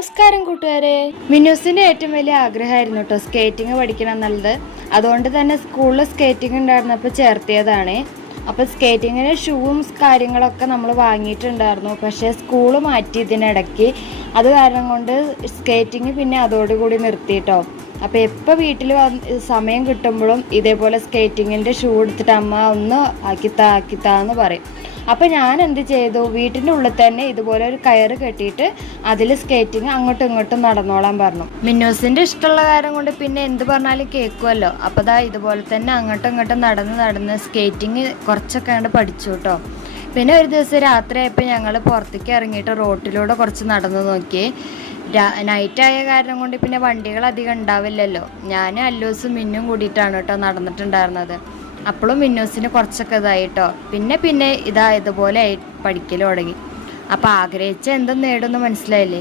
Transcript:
നമസ്കാരം കൂട്ടുകാരെ. മിന്നൂസിന്റെ ഏറ്റവും വലിയ ആഗ്രഹമായിരുന്നു കേട്ടോ സ്കേറ്റിംഗ് പഠിക്കണം എന്നുള്ളത്. അതുകൊണ്ട് തന്നെ സ്കൂളിൽ സ്കേറ്റിംഗ് ഉണ്ടായിരുന്നപ്പോൾ ചേർത്തിയതാണ്. അപ്പോൾ സ്കേറ്റിങ്ങിന് ഷൂവും കാര്യങ്ങളൊക്കെ നമ്മൾ വാങ്ങിയിട്ടുണ്ടായിരുന്നു. പക്ഷേ സ്കൂൾ മാറ്റി ഇതിനിടയ്ക്ക്. അത് കാരണം കൊണ്ട് സ്കേറ്റിംഗ് പിന്നെ അതോടുകൂടി നിർത്തിയിട്ടോ. അപ്പോൾ എപ്പോൾ വീട്ടിൽ സമയം കിട്ടുമ്പോഴും ഇതേപോലെ സ്കേറ്റിങ്ങിൻ്റെ ഷൂ എടുത്തിട്ട് അമ്മ ഒന്ന് ആക്കിത്താന്ന് പറയും. അപ്പോൾ ഞാൻ എന്ത് ചെയ്തു, വീട്ടിൻ്റെ ഉള്ളിൽ തന്നെ ഇതുപോലെ ഒരു കയറ് കെട്ടിയിട്ട് അതിൽ സ്കേറ്റിങ് അങ്ങോട്ടും ഇങ്ങോട്ടും നടന്നോളാൻ പറഞ്ഞു. മിന്നൂസിൻ്റെ ഇഷ്ടമുള്ള കാര്യം കൊണ്ട് പിന്നെ എന്ത് പറഞ്ഞാലും കേൾക്കുമല്ലോ. അപ്പോൾ ദാ ഇതുപോലെ തന്നെ അങ്ങോട്ടും ഇങ്ങോട്ടും നടന്ന് സ്കേറ്റിങ് കുറച്ചൊക്കെ അങ്ങോട്ട് പഠിച്ചു കേട്ടോ. പിന്നെ ഒരു ദിവസം രാത്രിയായപ്പോൾ ഞങ്ങൾ പുറത്തേക്ക് ഇറങ്ങിയിട്ട് റോട്ടിലൂടെ കുറച്ച് നടന്നു നോക്കി. നൈറ്റായ കാരണം കൊണ്ട് പിന്നെ വണ്ടികൾ അധികം ഉണ്ടാവില്ലല്ലോ. ഞാൻ അല്ലൂസും മിന്നും കൂടിയിട്ടാണ് കേട്ടോ നടന്നിട്ടുണ്ടായിരുന്നത്. അപ്പോഴും മിന്നൂസിന് കുറച്ചൊക്കെ ഇതായി കേട്ടോ. പിന്നെ ഇതാ ഇതുപോലെ പഠിക്കൽ തുടങ്ങി. അപ്പോൾ ആഗ്രഹിച്ച എന്തും നേടുമെന്ന് മനസ്സിലായില്ലേ.